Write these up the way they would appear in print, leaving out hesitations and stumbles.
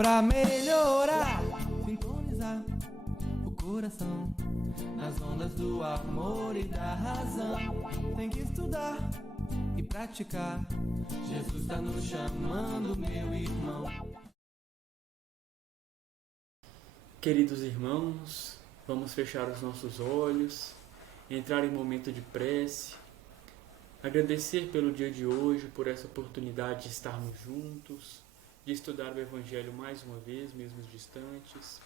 Pra melhorar, sintonizar o coração nas ondas do amor e da razão. Tem que estudar e praticar. Jesus tá nos chamando, meu irmão. Queridos irmãos, vamos fechar os nossos olhos, entrar em momento de prece, agradecer pelo dia de hoje, por essa oportunidade de estarmos juntos, de estudar o Evangelho mais uma vez, mesmo distantes.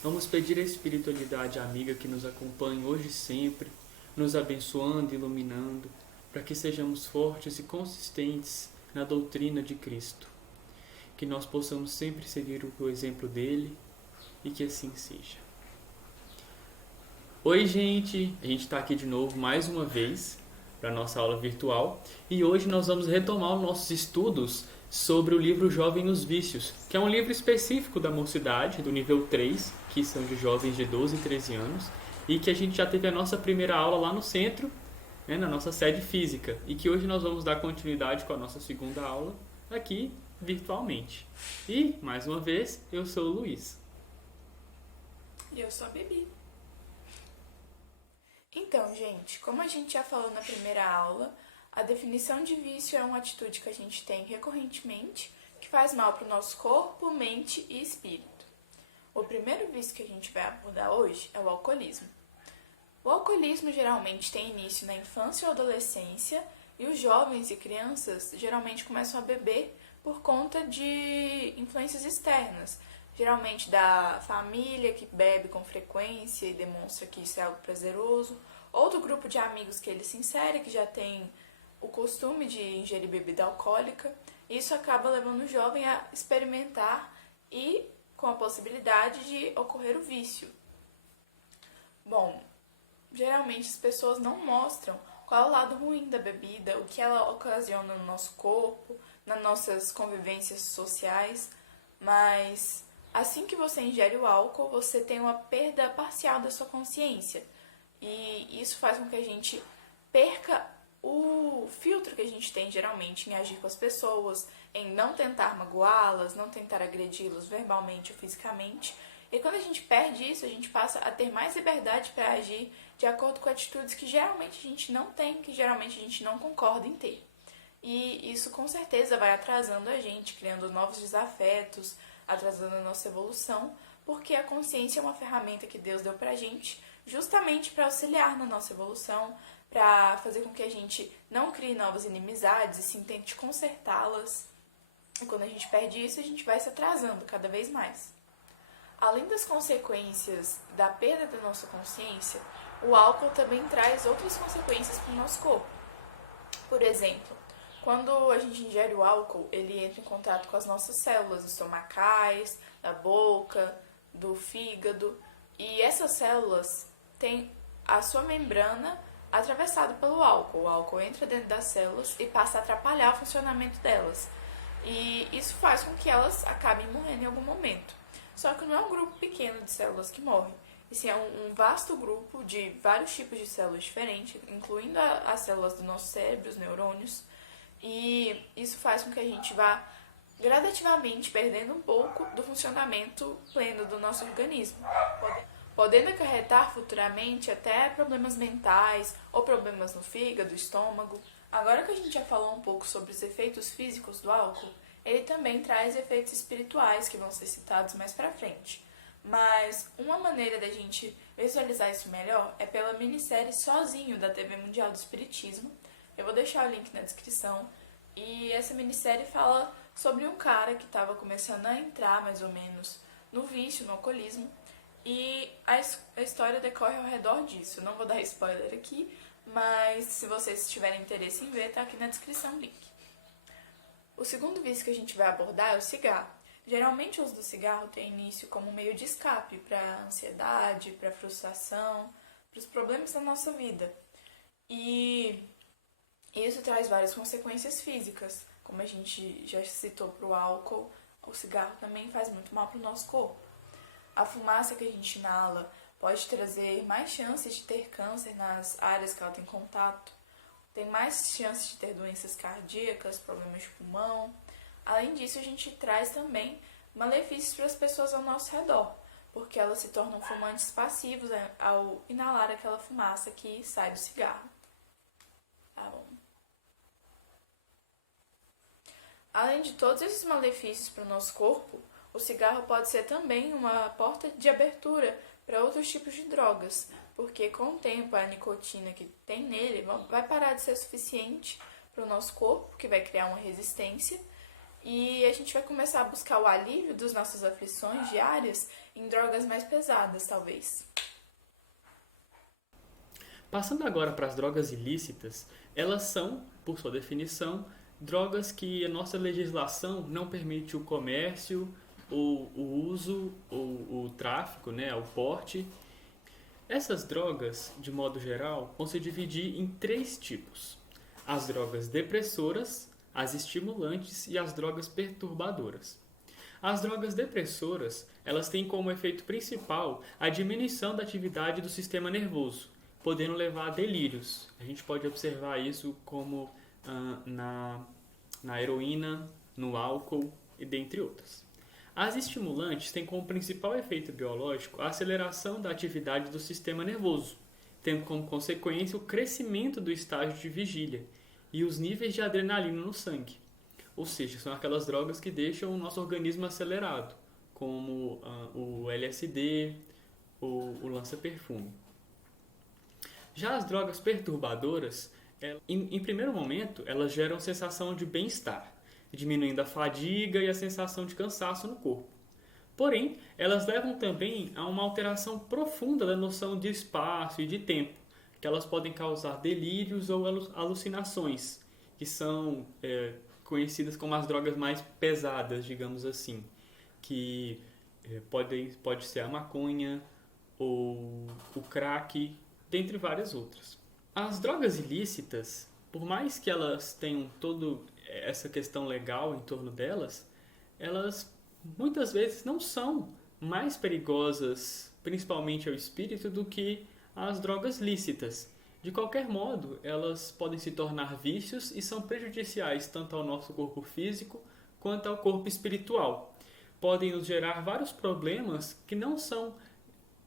Vamos pedir a espiritualidade amiga que nos acompanhe hoje e sempre, nos abençoando e iluminando, para que sejamos fortes e consistentes na doutrina de Cristo. Que nós possamos sempre seguir o exemplo dele e que assim seja. Oi, gente! A gente está aqui de novo mais uma vez para a nossa aula virtual e hoje nós vamos retomar os nossos estudos sobre o livro Jovem nos Vícios, que é um livro específico da mocidade, do nível 3, que são de jovens de 12 e 13 anos, e que a gente já teve a nossa primeira aula lá no centro, na nossa sede física, e que hoje nós vamos dar continuidade com a nossa segunda aula aqui virtualmente. E, mais uma vez, eu sou o Luiz. E eu sou a Bibi. Então, gente, como a gente já falou na primeira aula, a definição de vício é uma atitude que a gente tem recorrentemente que faz mal para o nosso corpo, mente e espírito. O primeiro vício que a gente vai abordar hoje é o alcoolismo. O alcoolismo geralmente tem início na infância ou adolescência e os jovens e crianças geralmente começam a beber por conta de influências externas, geralmente da família que bebe com frequência e demonstra que isso é algo prazeroso, ou do grupo de amigos que ele se insere, que já tem o costume de ingerir bebida alcoólica. Isso acaba levando o jovem a experimentar e com a possibilidade de ocorrer o vício. Bom, geralmente as pessoas não mostram qual é o lado ruim da bebida, o que ela ocasiona no nosso corpo, nas nossas convivências sociais, mas assim que você ingere o álcool, você tem uma perda parcial da sua consciência. E isso faz com que a gente perca o filtro que a gente tem geralmente em agir com as pessoas, em não tentar magoá-las, não tentar agredi-las verbalmente ou fisicamente. E quando a gente perde isso, a gente passa a ter mais liberdade para agir de acordo com atitudes que geralmente a gente não tem, que geralmente a gente não concorda em ter. E isso com certeza vai atrasando a gente, criando novos desafetos, atrasando a nossa evolução, porque a consciência é uma ferramenta que Deus deu pra gente justamente para auxiliar na nossa evolução, para fazer com que a gente não crie novas inimizades e sim tente consertá-las. E quando a gente perde isso, a gente vai se atrasando cada vez mais. Além das consequências da perda da nossa consciência, o álcool também traz outras consequências para o nosso corpo. Por exemplo, quando a gente ingere o álcool, ele entra em contato com as nossas células estomacais, da boca, do fígado, e essas células têm a sua membrana atravessada pelo álcool. O álcool entra dentro das células e passa a atrapalhar o funcionamento delas. E isso faz com que elas acabem morrendo em algum momento. Só que não é um grupo pequeno de células que morrem. Esse é um vasto grupo de vários tipos de células diferentes, incluindo as células do nosso cérebro, os neurônios. E isso faz com que a gente vá gradativamente perdendo um pouco do funcionamento pleno do nosso organismo, podendo acarretar futuramente até problemas mentais ou problemas no fígado, estômago. Agora que a gente já falou um pouco sobre os efeitos físicos do álcool, ele também traz efeitos espirituais que vão ser citados mais pra frente. Mas uma maneira da gente visualizar isso melhor é pela minissérie Sozinho, da TV Mundial do Espiritismo. Eu vou deixar o link na descrição. E essa minissérie fala sobre um cara que estava começando a entrar mais ou menos no vício, no alcoolismo. E a história decorre ao redor disso. Eu não vou dar spoiler aqui, mas se vocês tiverem interesse em ver, tá aqui na descrição o link. O segundo vício que a gente vai abordar é o cigarro. Geralmente o uso do cigarro tem início como um meio de escape para a ansiedade, para a frustração, para os problemas da nossa vida. E isso traz várias consequências físicas, como a gente já citou para o álcool, o cigarro também faz muito mal para o nosso corpo. A fumaça que a gente inala pode trazer mais chances de ter câncer nas áreas que ela tem contato, tem mais chances de ter doenças cardíacas, problemas de pulmão. Além disso, a gente traz também malefícios para as pessoas ao nosso redor, porque elas se tornam fumantes passivos ao inalar aquela fumaça que sai do cigarro. Tá bom. Além de todos esses malefícios para o nosso corpo, o cigarro pode ser também uma porta de abertura para outros tipos de drogas, porque com o tempo a nicotina que tem nele vai parar de ser suficiente para o nosso corpo, que vai criar uma resistência, e a gente vai começar a buscar o alívio das nossas aflições diárias em drogas mais pesadas, talvez. Passando agora para as drogas ilícitas, elas são, por sua definição, drogas que a nossa legislação não permite o comércio, ou o uso, ou o tráfico, né, o porte. Essas drogas, de modo geral, vão se dividir em 3 tipos: as drogas depressoras, as estimulantes e as drogas perturbadoras. As drogas depressoras, elas têm como efeito principal a diminuição da atividade do sistema nervoso, podendo levar a delírios. A gente pode observar isso como na heroína, no álcool e dentre outras. As estimulantes têm como principal efeito biológico a aceleração da atividade do sistema nervoso, tendo como consequência o crescimento do estágio de vigília e os níveis de adrenalina no sangue. Ou seja, são aquelas drogas que deixam o nosso organismo acelerado, como o LSD ou o lança-perfume. Já as drogas perturbadoras, em primeiro momento, elas geram sensação de bem-estar, diminuindo a fadiga e a sensação de cansaço no corpo. Porém, elas levam também a uma alteração profunda da noção de espaço e de tempo, que elas podem causar delírios ou alucinações, que são conhecidas como as drogas mais pesadas, digamos assim, que pode ser a maconha ou o crack, dentre várias outras. As drogas ilícitas, por mais que elas tenham toda essa questão legal em torno delas, elas muitas vezes não são mais perigosas, principalmente ao espírito, do que as drogas lícitas. De qualquer modo, elas podem se tornar vícios e são prejudiciais tanto ao nosso corpo físico quanto ao corpo espiritual. Podem nos gerar vários problemas que não são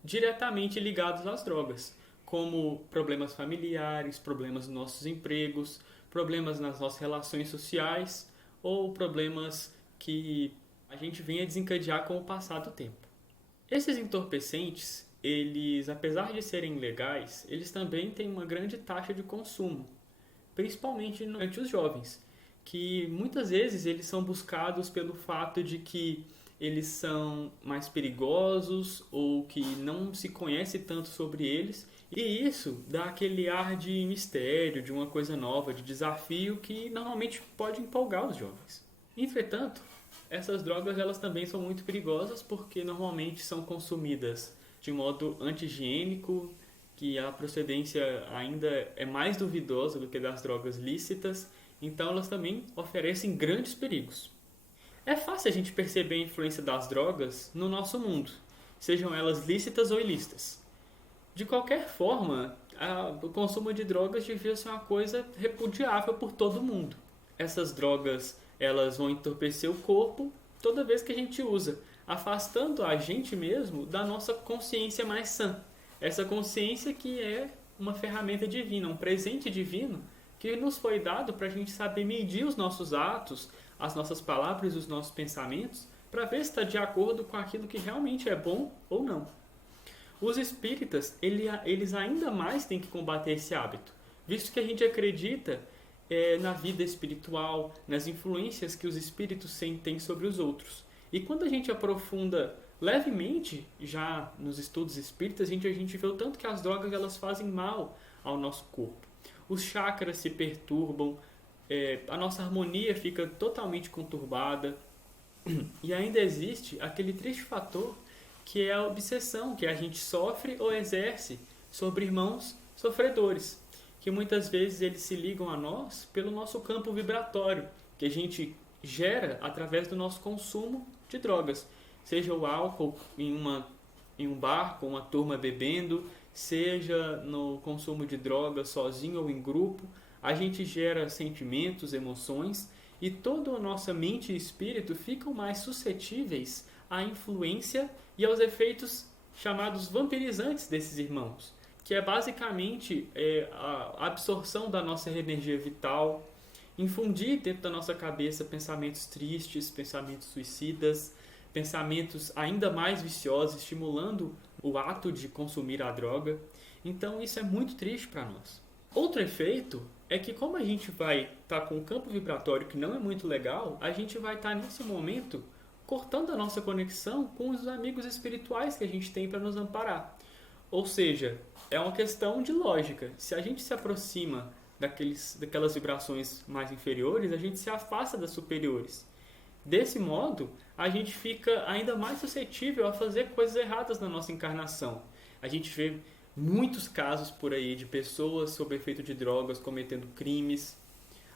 diretamente ligados às drogas, como problemas familiares, problemas nos nossos empregos, problemas nas nossas relações sociais ou problemas que a gente vem a desencadear com o passar do tempo. Esses entorpecentes, eles, apesar de serem legais, eles também têm uma grande taxa de consumo, principalmente entre os jovens, que muitas vezes eles são buscados pelo fato de que eles são mais perigosos ou que não se conhece tanto sobre eles, e isso dá aquele ar de mistério, de uma coisa nova, de desafio que normalmente pode empolgar os jovens. Entretanto, essas drogas elas também são muito perigosas porque normalmente são consumidas de modo anti-higiênico, que a procedência ainda é mais duvidosa do que das drogas lícitas, então elas também oferecem grandes perigos. É fácil a gente perceber a influência das drogas no nosso mundo, sejam elas lícitas ou ilícitas. De qualquer forma, o consumo de drogas devia ser uma coisa repudiável por todo mundo. Essas drogas elas vão entorpecer o corpo toda vez que a gente usa, afastando a gente mesmo da nossa consciência mais sã. Essa consciência que é uma ferramenta divina, um presente divino que nos foi dado para a gente saber medir os nossos atos, as nossas palavras e os nossos pensamentos para ver se está de acordo com aquilo que realmente é bom ou não. Os espíritas, eles ainda mais têm que combater esse hábito, visto que a gente acredita na vida espiritual, nas influências que os espíritos têm sobre os outros. E quando a gente aprofunda levemente já nos estudos espíritas, a gente vê o tanto que as drogas elas fazem mal ao nosso corpo. Os chakras se perturbam, a nossa harmonia fica totalmente conturbada, e ainda existe aquele triste fator que é a obsessão que a gente sofre ou exerce sobre irmãos sofredores, que muitas vezes eles se ligam a nós pelo nosso campo vibratório, que a gente gera através do nosso consumo de drogas, seja o álcool em um bar com uma turma bebendo, seja no consumo de drogas sozinho ou em grupo. A gente gera sentimentos, emoções, e toda a nossa mente e espírito ficam mais suscetíveis à influência e aos efeitos chamados vampirizantes desses irmãos, que é basicamente a absorção da nossa energia vital, infundir dentro da nossa cabeça pensamentos tristes, pensamentos suicidas, pensamentos ainda mais viciosos, estimulando o ato de consumir a droga. Então isso é muito triste para nós. Outro efeito é que, como a gente vai estar com um campo vibratório que não é muito legal, a gente vai estar nesse momento cortando a nossa conexão com os amigos espirituais que a gente tem para nos amparar. Ou seja, é uma questão de lógica. Se a gente se aproxima daquelas vibrações mais inferiores, a gente se afasta das superiores. Desse modo, a gente fica ainda mais suscetível a fazer coisas erradas na nossa encarnação. A gente vê muitos casos por aí de pessoas sob efeito de drogas cometendo crimes.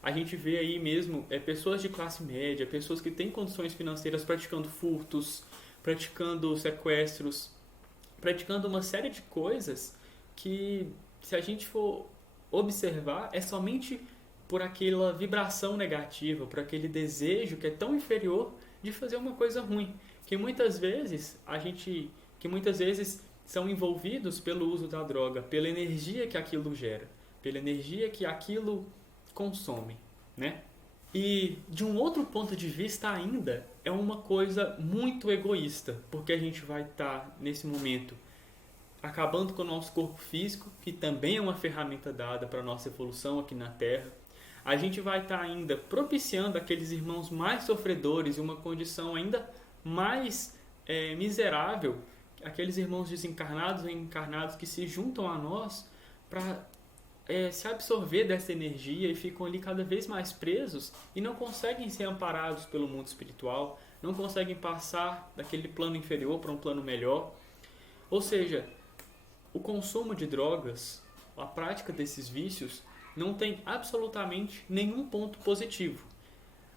A gente vê aí mesmo pessoas de classe média, pessoas que têm condições financeiras praticando furtos, praticando sequestros, praticando uma série de coisas que, se a gente for observar, é somente por aquela vibração negativa, por aquele desejo que é tão inferior de fazer uma coisa ruim, que muitas vezes são envolvidos pelo uso da droga, pela energia que aquilo gera, pela energia que aquilo consome, né? E de um outro ponto de vista ainda, é uma coisa muito egoísta, porque a gente vai estar nesse momento acabando com o nosso corpo físico, que também é uma ferramenta dada para a nossa evolução aqui na Terra. A gente vai estar ainda propiciando aqueles irmãos mais sofredores e uma condição ainda mais miserável, aqueles irmãos desencarnados e encarnados que se juntam a nós para se absorver dessa energia e ficam ali cada vez mais presos e não conseguem ser amparados pelo mundo espiritual, não conseguem passar daquele plano inferior para um plano melhor. Ou seja, o consumo de drogas, a prática desses vícios, não tem absolutamente nenhum ponto positivo.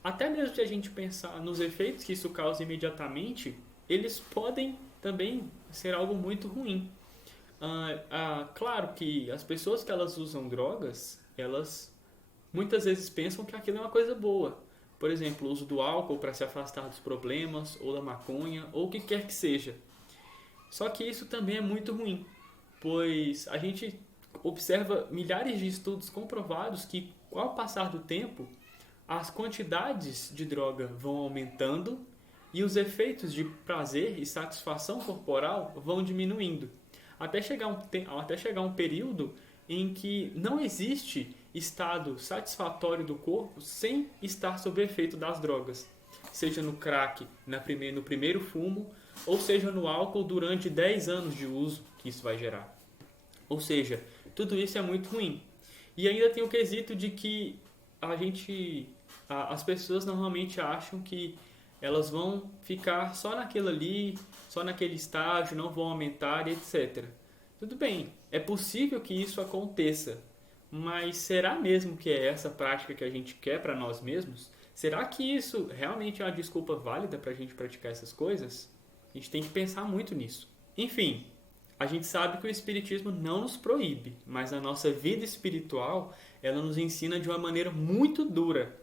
Até mesmo se a gente pensar nos efeitos que isso causa imediatamente, eles podem também ser algo muito ruim. Claro que as pessoas que elas usam drogas, elas muitas vezes pensam que aquilo é uma coisa boa. Por exemplo, o uso do álcool para se afastar dos problemas, ou da maconha, ou o que quer que seja. Só que isso também é muito ruim, pois a gente observa milhares de estudos comprovados que, ao passar do tempo, as quantidades de droga vão aumentando e os efeitos de prazer e satisfação corporal vão diminuindo, até chegar um período em que não existe estado satisfatório do corpo sem estar sob efeito das drogas, seja no crack, no primeiro fumo, ou seja no álcool durante 10 anos de uso que isso vai gerar. Ou seja, tudo isso é muito ruim. E ainda tem o quesito de que as pessoas normalmente acham que elas vão ficar só naquilo ali, só naquele estágio, não vão aumentar, etc. Tudo bem, é possível que isso aconteça, mas será mesmo que é essa prática que a gente quer para nós mesmos? Será que isso realmente é uma desculpa válida para a gente praticar essas coisas? A gente tem que pensar muito nisso. Enfim, a gente sabe que o Espiritismo não nos proíbe, mas a nossa vida espiritual, ela nos ensina de uma maneira muito dura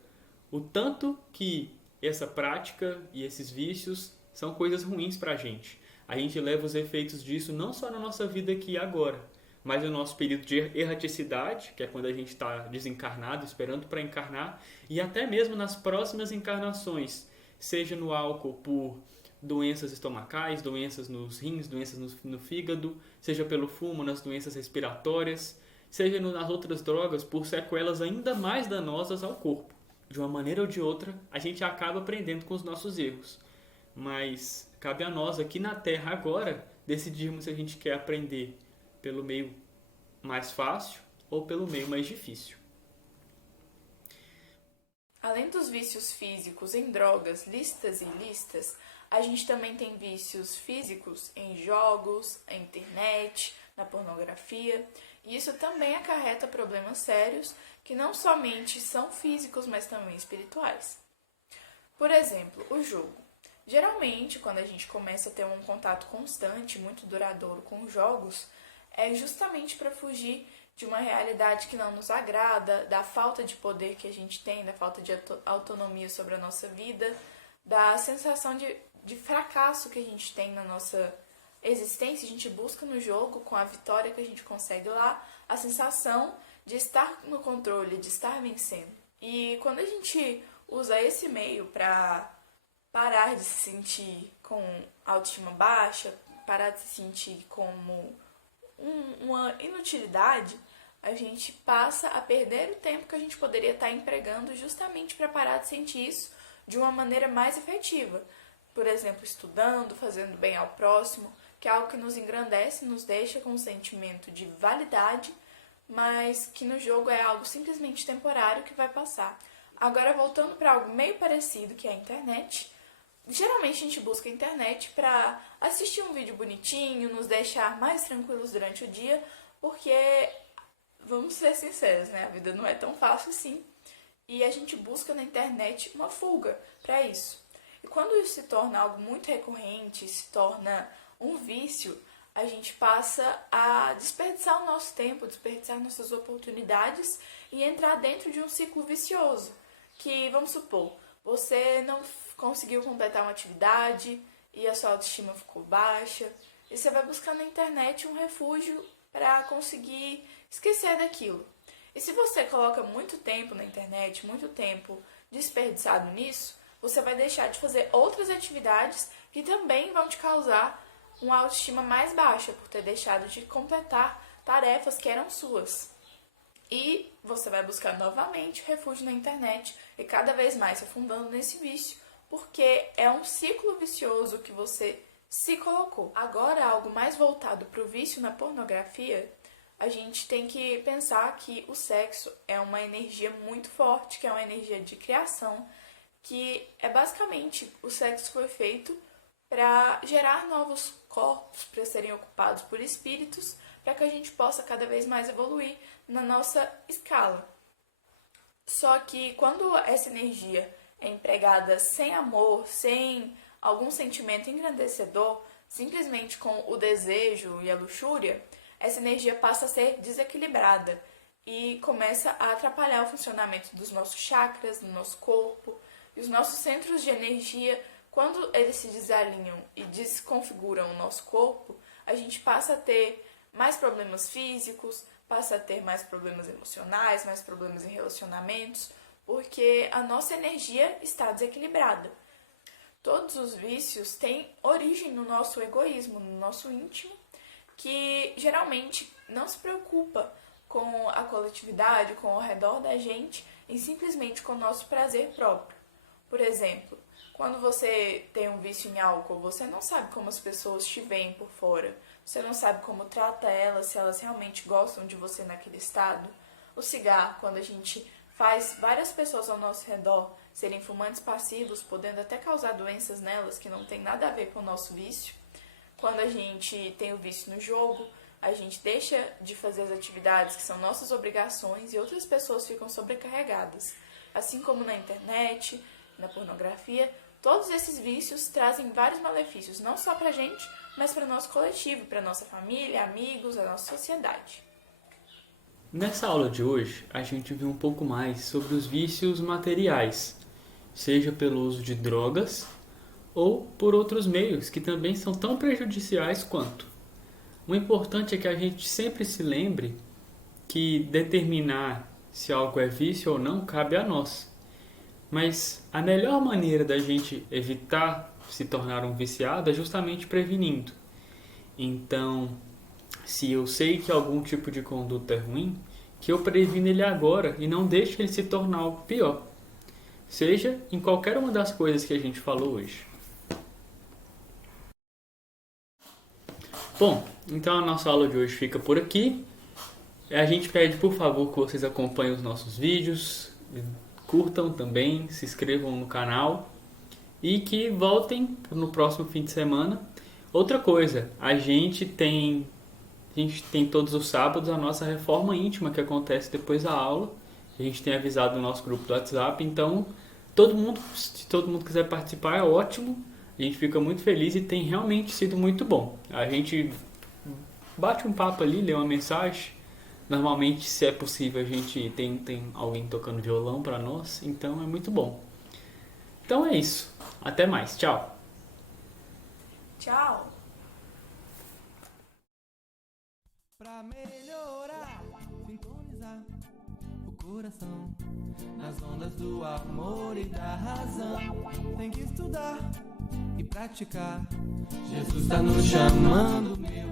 o tanto que essa prática e esses vícios são coisas ruins para a gente. A gente leva os efeitos disso não só na nossa vida aqui e agora, mas no nosso período de erraticidade, que é quando a gente está desencarnado, esperando para encarnar, e até mesmo nas próximas encarnações, seja no álcool por doenças estomacais, doenças nos rins, doenças no fígado, seja pelo fumo, nas doenças respiratórias, seja nas outras drogas por sequelas ainda mais danosas ao corpo. De uma maneira ou de outra, a gente acaba aprendendo com os nossos erros. Mas cabe a nós aqui na Terra agora decidirmos se a gente quer aprender pelo meio mais fácil ou pelo meio mais difícil. Além dos vícios físicos em drogas lícitas e ilícitas, a gente também tem vícios físicos em jogos, na internet, na pornografia. E isso também acarreta problemas sérios que não somente são físicos, mas também espirituais. Por exemplo, o jogo. Geralmente, quando a gente começa a ter um contato constante, muito duradouro com jogos, é justamente para fugir de uma realidade que não nos agrada, da falta de poder que a gente tem, da falta de autonomia sobre a nossa vida, da sensação de fracasso que a gente tem na nossa existência. A gente busca no jogo, com a vitória que a gente consegue lá, a sensação de estar no controle, de estar vencendo. E quando a gente usa esse meio para parar de se sentir com autoestima baixa, parar de se sentir como uma inutilidade, a gente passa a perder o tempo que a gente poderia estar empregando justamente para parar de sentir isso de uma maneira mais efetiva. Por exemplo, estudando, fazendo bem ao próximo, que é algo que nos engrandece, nos deixa com um sentimento de validade, mas que no jogo é algo simplesmente temporário que vai passar. Agora, voltando para algo meio parecido, que é a internet. Geralmente a gente busca a internet para assistir um vídeo bonitinho, nos deixar mais tranquilos durante o dia, porque, vamos ser sinceros, né? A vida não é tão fácil assim. E a gente busca na internet uma fuga para isso. E quando isso se torna algo muito recorrente, se torna um vício, a gente passa a desperdiçar o nosso tempo, desperdiçar nossas oportunidades e entrar dentro de um ciclo vicioso. Que, vamos supor, você não conseguiu completar uma atividade e a sua autoestima ficou baixa, e você vai buscar na internet um refúgio para conseguir esquecer daquilo. E se você coloca muito tempo na internet, muito tempo desperdiçado nisso, você vai deixar de fazer outras atividades que também vão te causar uma autoestima mais baixa, por ter deixado de completar tarefas que eram suas. E você vai buscar novamente refúgio na internet e cada vez mais se afundando nesse vício, porque é um ciclo vicioso que você se colocou. Agora, algo mais voltado para o vício na pornografia, a gente tem que pensar que o sexo é uma energia muito forte, que é uma energia de criação, que é basicamente, o sexo foi feito para gerar novos corpos, para serem ocupados por espíritos, para que a gente possa cada vez mais evoluir na nossa escala. Só que quando essa energia é empregada sem amor, sem algum sentimento engrandecedor, simplesmente com o desejo e a luxúria, essa energia passa a ser desequilibrada e começa a atrapalhar o funcionamento dos nossos chakras, do nosso corpo. E os nossos centros de energia, quando eles se desalinham e desconfiguram o nosso corpo, a gente passa a ter mais problemas físicos, passa a ter mais problemas emocionais, mais problemas em relacionamentos, porque a nossa energia está desequilibrada. Todos os vícios têm origem no nosso egoísmo, no nosso íntimo, que geralmente não se preocupa com a coletividade, com o redor da gente, e simplesmente com o nosso prazer próprio. Por exemplo, quando você tem um vício em álcool, você não sabe como as pessoas te veem por fora, você não sabe como trata elas, se elas realmente gostam de você naquele estado. O cigarro, quando a gente faz várias pessoas ao nosso redor serem fumantes passivos, podendo até causar doenças nelas que não tem nada a ver com o nosso vício. Quando a gente tem o vício no jogo, a gente deixa de fazer as atividades que são nossas obrigações e outras pessoas ficam sobrecarregadas. Assim como na internet, na pornografia, todos esses vícios trazem vários malefícios, não só pra gente, mas para o nosso coletivo, para nossa família, amigos, a nossa sociedade. Nessa aula de hoje, a gente viu um pouco mais sobre os vícios materiais, seja pelo uso de drogas ou por outros meios que também são tão prejudiciais quanto. O importante é que a gente sempre se lembre que determinar se algo é vício ou não cabe a nós. Mas a melhor maneira da gente evitar se tornar um viciado é justamente prevenindo. Então, se eu sei que algum tipo de conduta é ruim, que eu previna ele agora e não deixe ele se tornar algo pior. Seja em qualquer uma das coisas que a gente falou hoje. Bom, então a nossa aula de hoje fica por aqui. A gente pede, por favor, que vocês acompanhem os nossos vídeos, curtam também, se inscrevam no canal e que voltem no próximo fim de semana. Outra coisa, a gente tem todos os sábados a nossa reforma íntima que acontece depois da aula. A gente tem avisado no nosso grupo do WhatsApp, então se todo mundo quiser participar é ótimo. A gente fica muito feliz e tem realmente sido muito bom. A gente bate um papo ali, lê uma mensagem, Normalmente, se é possível, a gente tem alguém tocando violão para nós, então é muito bom. Então é isso. Até mais. Tchau. Tchau! Pra melhorar, sintonizar o coração nas ondas do amor e da razão. Tem que estudar e praticar. Jesus tá nos chamando, meu